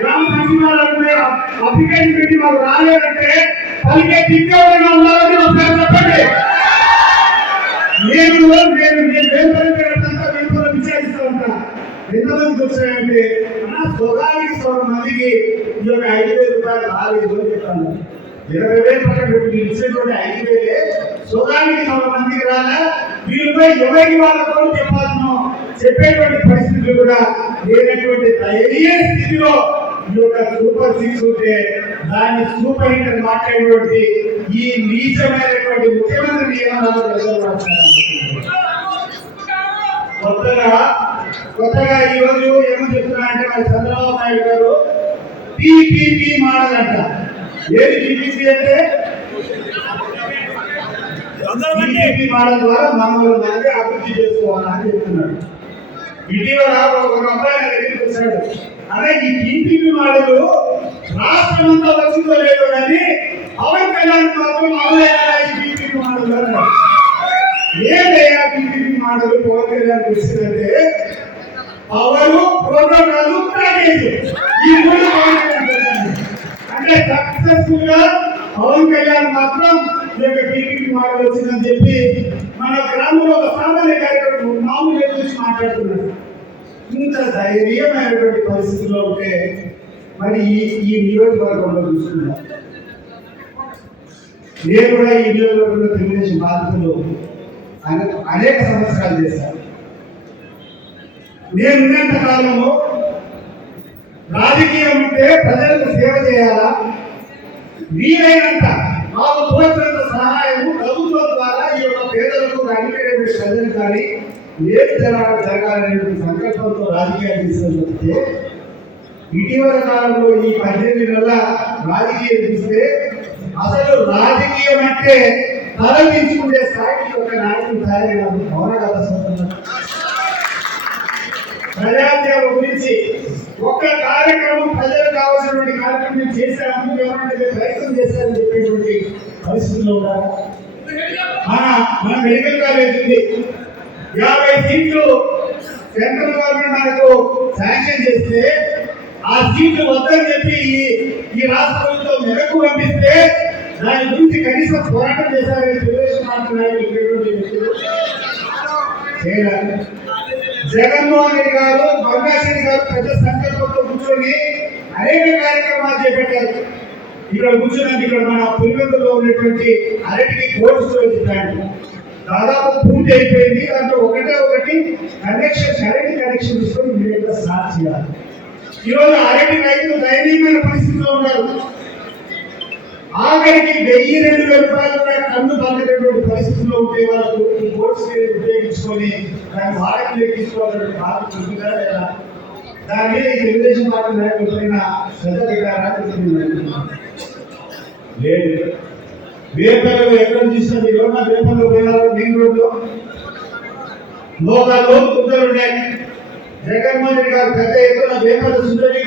గ్రామ సచివాలయంలో అప్లికేషన్ పెట్టి మాకు రాలేదంటే పలికే దిగ్గవరంగా ఉండాలని ఒకసారి చెప్పండి. నేను విచారిస్తూ ఉంటా. ఎంతమందికి వచ్చాయంటే సొగానికి 100 మందికి ఈ యొక్క 5,000 రూపాయలు రాలేదు అని చెప్తాను. 20,000 పక్కన పెట్టి ఇచ్చినటువంటి 5,000 సొగానికి 100 మందికి రాలా. వీళ్ళపై ఎవరికి వాళ్ళతో చెప్పాలను చెప్పేటువంటి పరిస్థితులు కూడా లేనటువంటి ధైర్య స్థితిలో ఈ యొక్క సూపర్ 6 ఉంటే దాన్ని సూపర్ హిట్ అని మాట్లాడేటువంటి ఈ నీచమైనటువంటి ముఖ్యమంత్రి నియమనాలు కొత్తగా ఈ రోజు ఏమో చెప్తున్నా అంటే మరి చంద్రబాబు నాయుడు గారు పిపిపి మోడల్ అంట. ఏది పిపిపి అంటే పిపిపి మోడల్ ద్వారా మనలో మనకి అభివృద్ధి చేసుకోవాలని చెప్తున్నాడు. ఇటీవల ఒక అబ్బాయి దగ్గరికి వచ్చాడు. అదే ఈ పిపిపి మోడల్ రాష్ట్రం అంతా వచ్చిందో లేదో కానీ పవన్ కళ్యాణ్ మాత్రం అవలేదా ఈ పిపిపి మోడల్ ఏదైనా పిపిపి మోడల్ పవన్ కళ్యాణ్ వచ్చిందంటే పవరు ప్రోగ్రామాలు ప్యాకేజ్ ఈ మూడు పవన్ కళ్యాణ్ అంటే సక్సెస్ఫుల్ గా పవన్ కళ్యాణ్ మాత్రం ఈ యొక్క పిపిపి మోడల్ వచ్చిందని చెప్పి మన గ్రామంలో ఒక సామాన్య కార్యక్రమం మామూలు గురించి మాట్లాడుతున్నారు. ఇంత ధైర్యమైనటువంటి పరిస్థితుల్లో ఉంటే మరి ఈ నియోజకవర్గంలో చూస్తున్నాం. నేను కూడా ఈ నియోజకవర్గంలో తెలుగుదేశం బాధితులు అనేక సంవత్సరాలు చేశాను. నేను ఉన్నంత కాలంలో రాజకీయం ఉంటే ప్రజలకు సేవ చేయాలా, వీలైనంత మాకు తోచినంత సహాయము ప్రభుత్వం ద్వారా ఈ యొక్క పేదలకు అడిగేటువంటి ప్రజలు కానీ ఏది జరగాలనేటువంటి సంకల్పంతో రాజకీయాలు తీసుకొస్తే ఇటీవల కాలంలో ఈ 18 నెలల రాజకీయం చూస్తే అసలు రాజకీయం అంటే తలదించుకునే స్థాయికి ఒక నాయకుడు తయారైనారు. అవునా కదా? ప్రజాసేవ గురించి ఒక్క కార్యక్రమం ప్రజలకు కావాల్సినటువంటి కార్యక్రమం చేశాము, ప్రయత్నం చేశారని చెప్పేటువంటి పరిస్థితుల్లో ఉన్నారు. మన మెడికల్ కాలేజ్ ఉంది, 50 సీట్లు సెంట్రల్ గవర్నమెంట్ మనకు శాంక్షన్ చేస్తే ఆ సీట్లు వద్దని చెప్పి ఈ రాష్ట్ర ప్రభుత్వం వెనక్కు పంపిస్తే దాని గురించి కనీసం పోరాటం చేశారని తెలుగుదేశం పార్టీ నాయకులు చేయాలి. జగన్మోహన్ రెడ్డి గారు, బంగారెడ్డి గారు పెద్ద సంకల్పంతో కూర్చొని అనేక కార్యక్రమాలు చేపట్టారు. ఇక్కడ కూర్చున్నది ఇక్కడ మన పులివెందులో ఉన్నటువంటి అరటికి కోల్డ్ స్టోరేజ్ ప్లాంట్ దాదాపు పూర్తి అయిపోయింది. దాంట్లో ఒకటి కరెంట్ కనెక్షన్ తీసుకొని ఇమీడియట్ గా స్టార్ట్ చేయాలి. ఈరోజు అరటి రైతులు దయనీయమైన పరిస్థితిలో ఉన్నారు. ఆఖరికి 1,000-2,000 రూపాయలు కన్ను పంపేటటువంటి పరిస్థితుల్లో ఉంటే వాళ్ళకు ఈ కోల్డ్ స్టోరేజ్ ఉపయోగించుకొని దాన్ని వాడకి లెక్కించుకోవాలంటే బాగా చూపుగా లేదా దాని మీద తెలుగుదేశం పార్టీ నాయకులు పైన శ్రద్ధ పెట్టారా లేదు. వేపల్లో ఎక్కడ చూసినది ఎవరన్నా వేపల్లో పోయినారో మెయిన్ రోడ్లో లోకాల్లో కుక్కలు ఉన్నాయి. జగన్మోహన్ రెడ్డి గారు పెద్ద ఎత్తున వేపల సుందరి